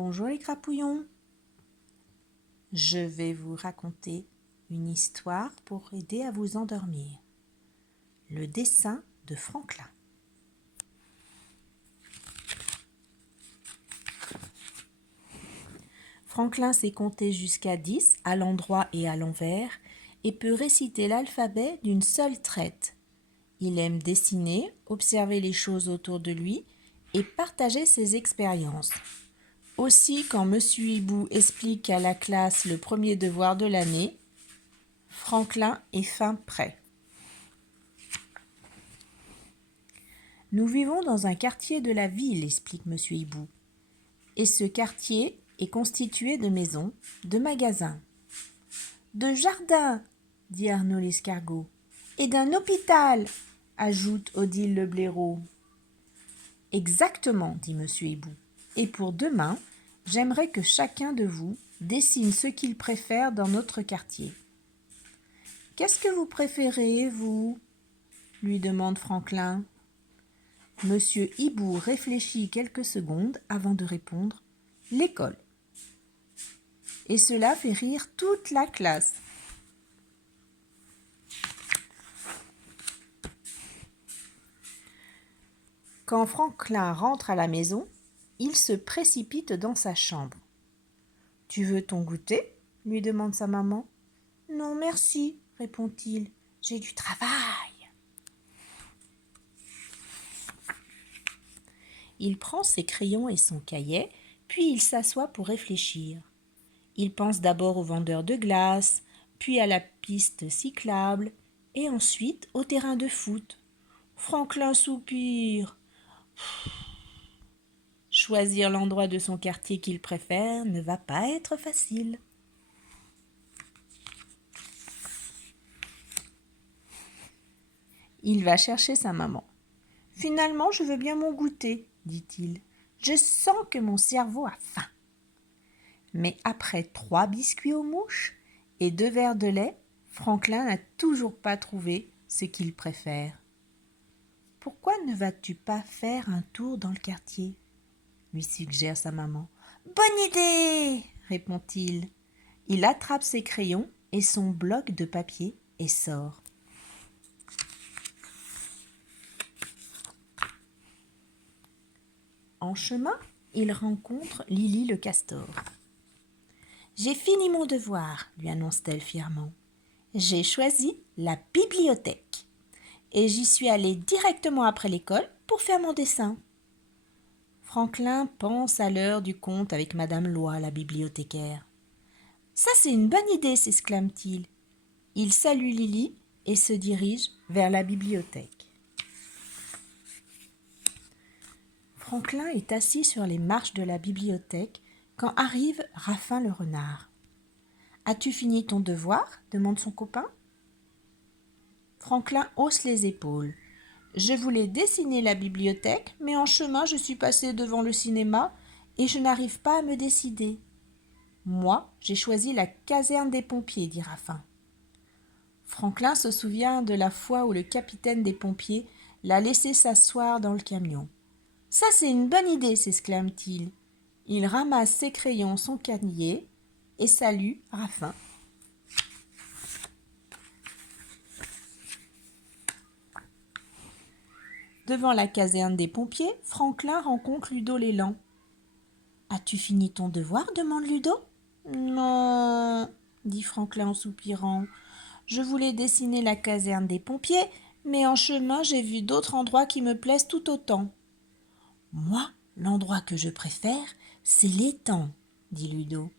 Bonjour les crapouillons. Je vais vous raconter une histoire pour aider à vous endormir. Le dessin de Franklin. Franklin sait compter jusqu'à 10 à l'endroit et à l'envers et peut réciter l'alphabet d'une seule traite. Il aime dessiner, observer les choses autour de lui et partager ses expériences. Aussi, quand Monsieur Hibou explique à la classe le premier devoir de l'année, Franklin est fin prêt. Nous vivons dans un quartier de la ville, explique Monsieur Hibou. Et ce quartier est constitué de maisons, de magasins, de jardins, dit Arnaud l'escargot, et d'un hôpital, ajoute Odile le blaireau. Exactement, dit Monsieur Hibou. Et pour demain, j'aimerais que chacun de vous dessine ce qu'il préfère dans notre quartier. Qu'est-ce que vous préférez, vous ? Lui demande Franklin. Monsieur Hibou réfléchit quelques secondes avant de répondre « L'école ». Et cela fait rire toute la classe. Quand Franklin rentre à la maison, il se précipite dans sa chambre. « Tu veux ton goûter ?» lui demande sa maman. « Non, merci, » répond-il. « J'ai du travail. » Il prend ses crayons et son cahier, puis il s'assoit pour réfléchir. Il pense d'abord au vendeur de glace, puis à la piste cyclable, et ensuite au terrain de foot. Franklin soupire. Choisir l'endroit de son quartier qu'il préfère ne va pas être facile. Il va chercher sa maman. « Finalement, je veux bien mon goûter, » dit-il. « Je sens que mon cerveau a faim. » Mais après 3 biscuits aux mouches et 2 verres de lait, Franklin n'a toujours pas trouvé ce qu'il préfère. « Pourquoi ne vas-tu pas faire un tour dans le quartier ?» lui suggère sa maman. « Bonne idée !» répond-il. Il attrape ses crayons et son bloc de papier et sort. En chemin, il rencontre Lily le castor. « J'ai fini mon devoir, » lui annonce-t-elle fièrement. « J'ai choisi la bibliothèque et j'y suis allée directement après l'école pour faire mon dessin. » Franklin pense à l'heure du conte avec Madame Lois, la bibliothécaire. « Ça, c'est une bonne idée !» s'exclame-t-il. Il salue Lily et se dirige vers la bibliothèque. Franklin est assis sur les marches de la bibliothèque quand arrive Raffin le renard. « As-tu fini ton devoir ?» demande son copain. Franklin hausse les épaules. « Je voulais dessiner la bibliothèque, mais en chemin je suis passé devant le cinéma et je n'arrive pas à me décider. »« Moi, j'ai choisi la caserne des pompiers, » dit Raffin. Franklin se souvient de la fois où le capitaine des pompiers l'a laissé s'asseoir dans le camion. « Ça, c'est une bonne idée !» s'exclame-t-il. Il ramasse ses crayons, son cahier et salue Raffin. Devant la caserne des pompiers, Franklin rencontre Ludo l'élan. « As-tu fini ton devoir ?» demande Ludo. « Non, » dit Franklin en soupirant. « Je voulais dessiner la caserne des pompiers, mais en chemin j'ai vu d'autres endroits qui me plaisent tout autant. »« Moi, l'endroit que je préfère, c'est l'étang, » dit Ludo.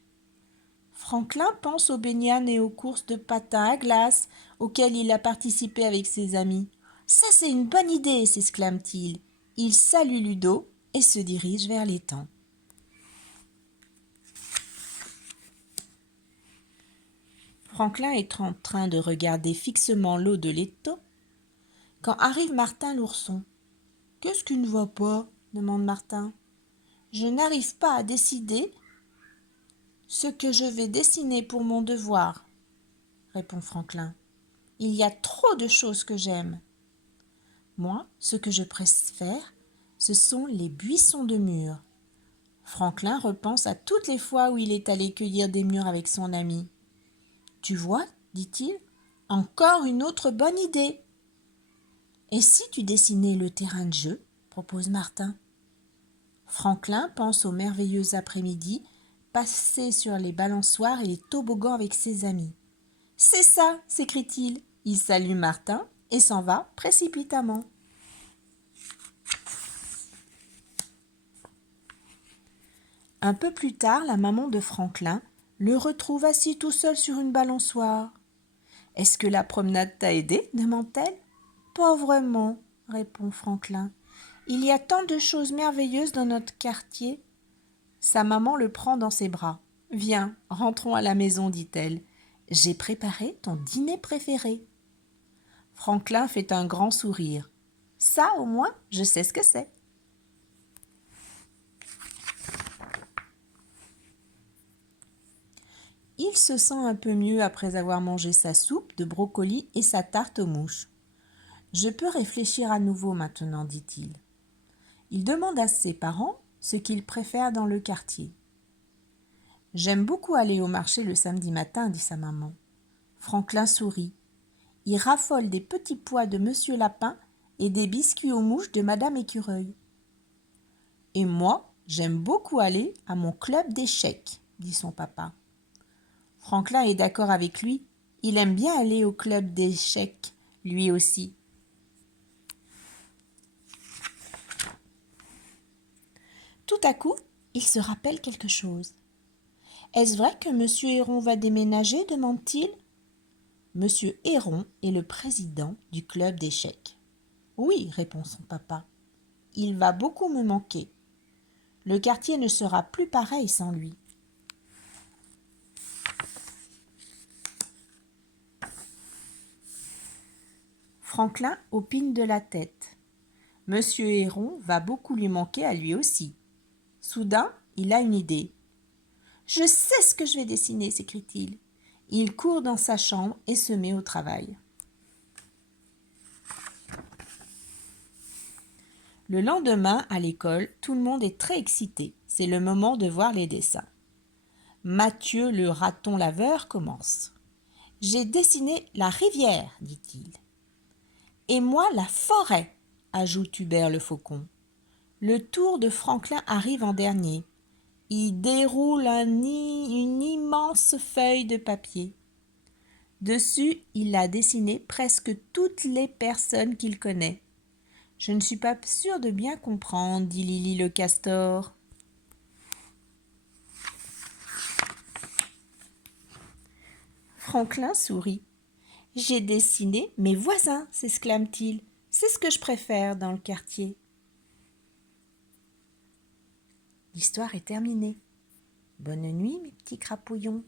Franklin pense aux baignades et aux courses de patins à glace auxquelles il a participé avec ses amis. « Ça, c'est une bonne idée !» s'exclame-t-il. Il salue Ludo et se dirige vers l'étang. Franklin est en train de regarder fixement l'eau de l'étang quand arrive Martin l'ourson. « Qu'est-ce qui ne va pas ?» demande Martin. « Je n'arrive pas à décider ce que je vais dessiner pour mon devoir, » répond Franklin. « Il y a trop de choses que j'aime. Moi, ce que je préfère, ce sont les buissons de mûres. » Franklin repense à toutes les fois où il est allé cueillir des mûres avec son ami. Tu vois, dit-il, encore une autre bonne idée. Et si tu dessinais le terrain de jeu, propose Martin. Franklin pense au merveilleux après-midi passé sur les balançoires et les toboggans avec ses amis. C'est ça, s'écrie-t-il. Il salue Martin et s'en va précipitamment. Un peu plus tard, la maman de Franklin le retrouve assis tout seul sur une balançoire. « Est-ce que la promenade t'a aidé ?» demande-t-elle. « Pas vraiment, » répond Franklin. « Il y a tant de choses merveilleuses dans notre quartier. » Sa maman le prend dans ses bras. « Viens, rentrons à la maison, dit-elle. J'ai préparé ton dîner préféré. » Franklin fait un grand sourire. « Ça, au moins, je sais ce que c'est. » Il se sent un peu mieux après avoir mangé sa soupe de brocoli et sa tarte aux mouches. « Je peux réfléchir à nouveau maintenant, dit-il. Il demande à ses parents ce qu'ils préfèrent dans le quartier. « J'aime beaucoup aller au marché le samedi matin, dit sa maman. » Franklin sourit. Il raffole des petits pois de Monsieur Lapin et des biscuits aux mouches de Madame Écureuil. « Et moi, j'aime beaucoup aller à mon club d'échecs, dit son papa. Franklin est d'accord avec lui. Il aime bien aller au club d'échecs, lui aussi. Tout à coup, il se rappelle quelque chose. « Est-ce vrai que Monsieur Héron va déménager ?» demande-t-il. Monsieur Héron est le président du club d'échecs. « Oui, répond son papa. Il va beaucoup me manquer. Le quartier ne sera plus pareil sans lui. » Franklin opine de la tête. Monsieur Héron va beaucoup lui manquer à lui aussi. Soudain, il a une idée. « Je sais ce que je vais dessiner !» s'écrie-t-il. Il court dans sa chambre et se met au travail. Le lendemain, à l'école, tout le monde est très excité. C'est le moment de voir les dessins. Mathieu, le raton laveur, commence. « J'ai dessiné la rivière, dit-il. »« Et moi, la forêt, » ajoute Hubert le faucon. Le tour de Franklin arrive en dernier. Il déroule une immense feuille de papier. Dessus, il a dessiné presque toutes les personnes qu'il connaît. « Je ne suis pas sûr de bien comprendre, » dit Lily le castor. Franklin sourit. « J'ai dessiné mes voisins, » s'exclame-t-il. « C'est ce que je préfère dans le quartier. » L'histoire est terminée. Bonne nuit, mes petits crapouillons.